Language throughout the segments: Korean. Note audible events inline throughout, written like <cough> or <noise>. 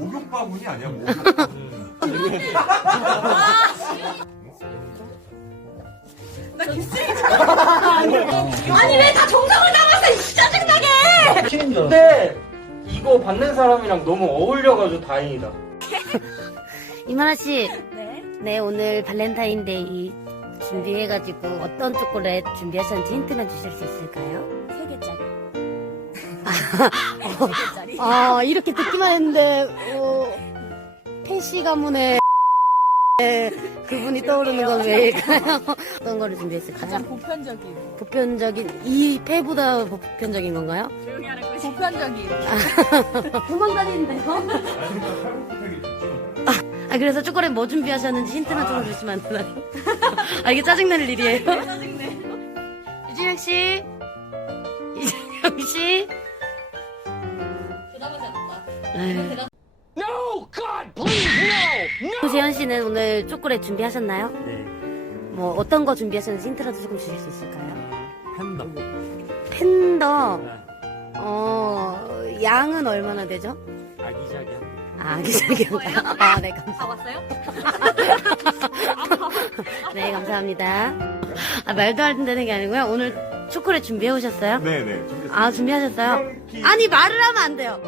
목욕 바구니 아니야? 목욕 바구니. 아니 왜 다 정성을 담았어 이 짜증나게 근데 이거 받는 사람이랑 너무 어울려가지고 다행이다. 이만아 씨, 네 네 오늘 발렌타인데이 준비해가지고 어떤 초콜릿 준비하셨는지 힌트만 주실 수 있을까요? 세 개짜리 아 이렇게 듣기만 했는데 어, 패시 가문의 그분이 떠오르는 건 왜일까요? 어떤 거를 준비했을까요? 가장 보편적인 보편적인 이 패보다 보편적인 건가요? 조용히 하는 거지 보편적인 <laughs> 도망다니는데요? 아 그래서 초콜릿 뭐 준비하셨는지 힌트만 좀 주시면 안 되나요? <laughs> 아 이게 짜증나는 일이에요? 짜증내 이준영 씨, 않았다 No, God, please, no, no. 재현 씨는 오늘 초콜릿 준비하셨나요? 네. 뭐 어떤 거 준비하셨는지 힌트라도 조금 주실 수 있을까요? 팬더. 팬더. 네. 어 양은 얼마나 되죠? 아기자기한. 아, 아기자기한가요? 아, 네, 감사. 다 왔어요? 네, 감사합니다. 아, 말도 안 되는 게 아니고요. 오늘 초콜릿 준비해 오셨어요? 네네. 준비했습니다. 아, 준비하셨어요? 아니, 말을 하면 안 돼요.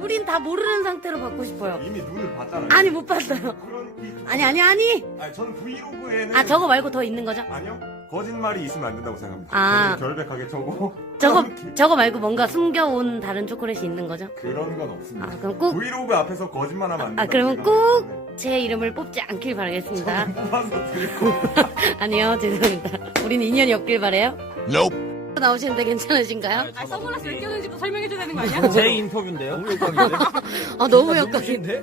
우린 다 모르는 상태로 받고 싶어요. 이미 눈을 봤잖아요. 아니, 못 봤어요. 그런. 아니, 아니, 아니. 아니 저는 브이로그에는 아, 저거 말고 더 있는 거죠? 아니요. 거짓말이 있으면 안 된다고 생각합니다. 아. 저는 결백하게 저거. 저거. <laughs> 저거 말고 뭔가 숨겨온 다른 초콜릿이 있는 거죠? 그런 건 없습니다. 아, 그럼 꼭, 브이로그 앞에서 거짓말하면 안 된다. 아, 그러면 꼭 제 이름을 뽑지 않길 바라겠습니다. 뽑아서 드릴 거. <laughs> 아니요, 죄송합니다. 우린 인연이 없길 바래요. 나오시는데 괜찮으신가요? 아 선글라스 왜 끼는지도 설명해 줘야 되는 거 아니야? 제 인터뷰인데요? 아, 너무 역각인데?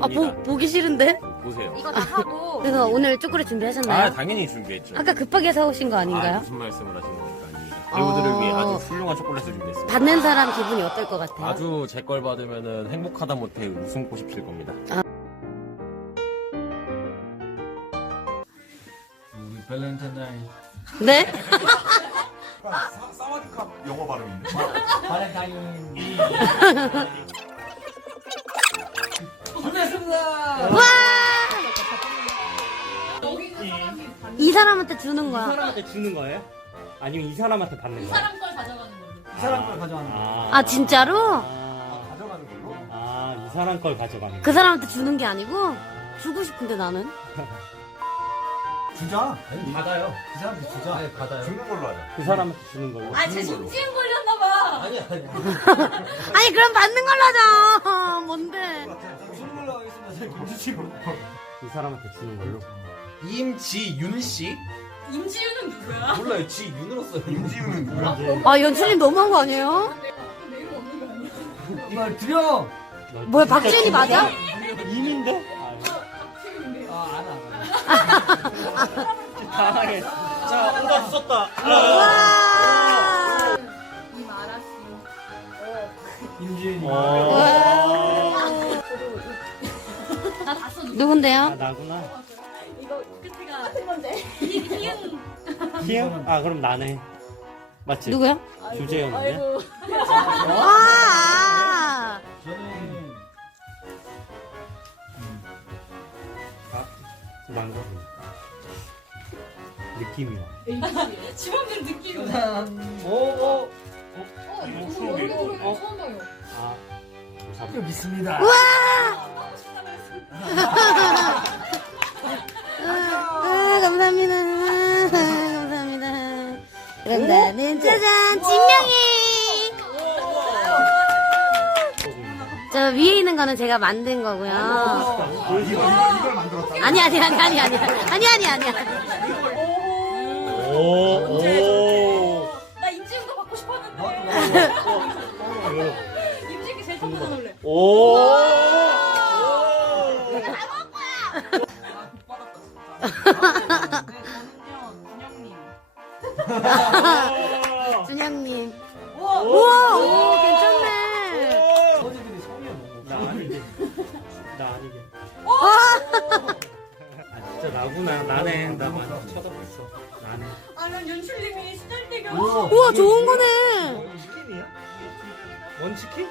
아, 보, 보기 싫은데? 보세요. 이거 다 하고 그래서 오늘 초콜릿 준비하셨나요? 아 당연히 준비했죠. 아까 급하게 사오신 거 아, 아닌가요? 무슨 말씀을 하시는 겁니까? 아닙니다. 배우들을 어. 위해 아주 훌륭한 초콜릿을 준비했습니다. 받는 사람 기분이 어떨 것 같아요? 아주 제 걸 받으면은 행복하다 못해 웃음꽃이 필 겁니다. 우리 발렌타인. 네? <laughs> 사, 사와디캅 영어 발음인데. 발렌타인. 와! 이 사람한테 주는 이 거야. 사람한테 주는 거예요? 아니면 이 사람한테 받는 거예요? 사람 걸 가져가는 건데 이 사람 걸 가져가는 거. 아, 아, 진짜로? 아, 가져가는 걸로? 아, 이 사람 걸 가져가는 거. 그 사람한테 주는 게 아니고? 주고 싶은데 나는? <laughs> 주자. 받아요. 그 사람들 주자. 아니, 받아요. 주는 걸로 하자. 그 사람한테 주는 걸로. 아 진짜 심지응 걸렸나봐 아니, 아니. <laughs> 아니, 그럼 받는 걸로 하자. 뭔데? 주는 걸로 하겠습니다. 김치찌개. 이 사람한테 주는 걸로. 임지윤 씨? 임지윤은 누구야? 몰라요. 지윤으로 써요. 임지우는 누구야? 아, 연출님 너무한 거 아니에요? 내일 없는 거 아니야? 이말 드려. 뭐야, 박지현이 맞아? 임인데? 아, 알아. 당황해. 자, 오다 썼다. 와! 아, 누군데요? 나구나. 키응? 아, 그럼 나네. 맞지? 누구요? 아이고. 와! 망고. 느낌이 와. <laughs> 지범들 느낌이. 일단 오, 오. 어, 이거 처음 얼굴 이거. 들어오는 거 어? 처음 봐요. 아. 감사합니다. 여기 있습니다. 아, 감사합니다. 아, 감사합니다. 그럼 나는 짜잔, 진명이! 위에 있는 거는 제가 만든 거고요. 만들었다. 아니, 아니, 아니, 아니, 아니. 아니, 아니, 아니. 오, 오. 나 임지윤도 받고 싶었는데. <laughs> 임지윤이 제일 첫 번째 놀래. 오. 나구나. 나네. 나 많이 쳐다보고 있어. 나네. 아, 난 연출님이 시절대교. 우와, 좋은 거네. 치킨이야? 원치킨?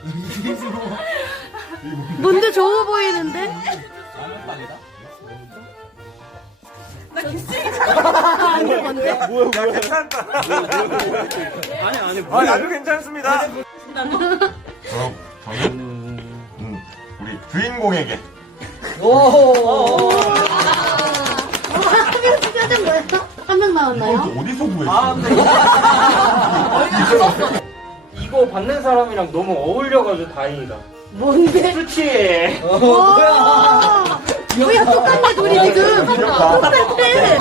<laughs> 뭔데 좋아 보이는데? 라면 빵이다? 아니 뭔데? 야 괜찮다. 아니 아니 아 아주 괜찮습니다. 그럼 저는 음, 우리 주인공에게 오. 한명 찍어준 거예요? 한명 나왔나요? 이걸 어디서 구했어? 아, 근데 <laughs> 이거 받는 사람이랑 너무 어울려가지고 다행이다. 뭔데? 그렇지. 어, 뭐야? 뭐야 똑같네 둘이 지금 귀엽다. 똑같아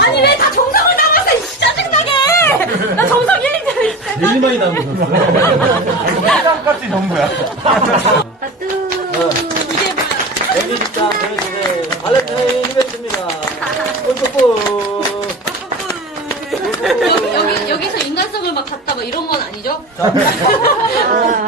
아니 왜 다 정성을 담았어 이 짜증나게 나 정성 1, 2, 제일 많이 담으셨어요. 해장까지 전부야. 하트 이게 뭐야 생일 축하 보내주세요. 발렌타인 이벤트입니다. <laughs> 뽀뽀뽀. 여기, 여기, 여기서 인간성을 막 갖다 막 이런 건 아니죠? 자, <laughs>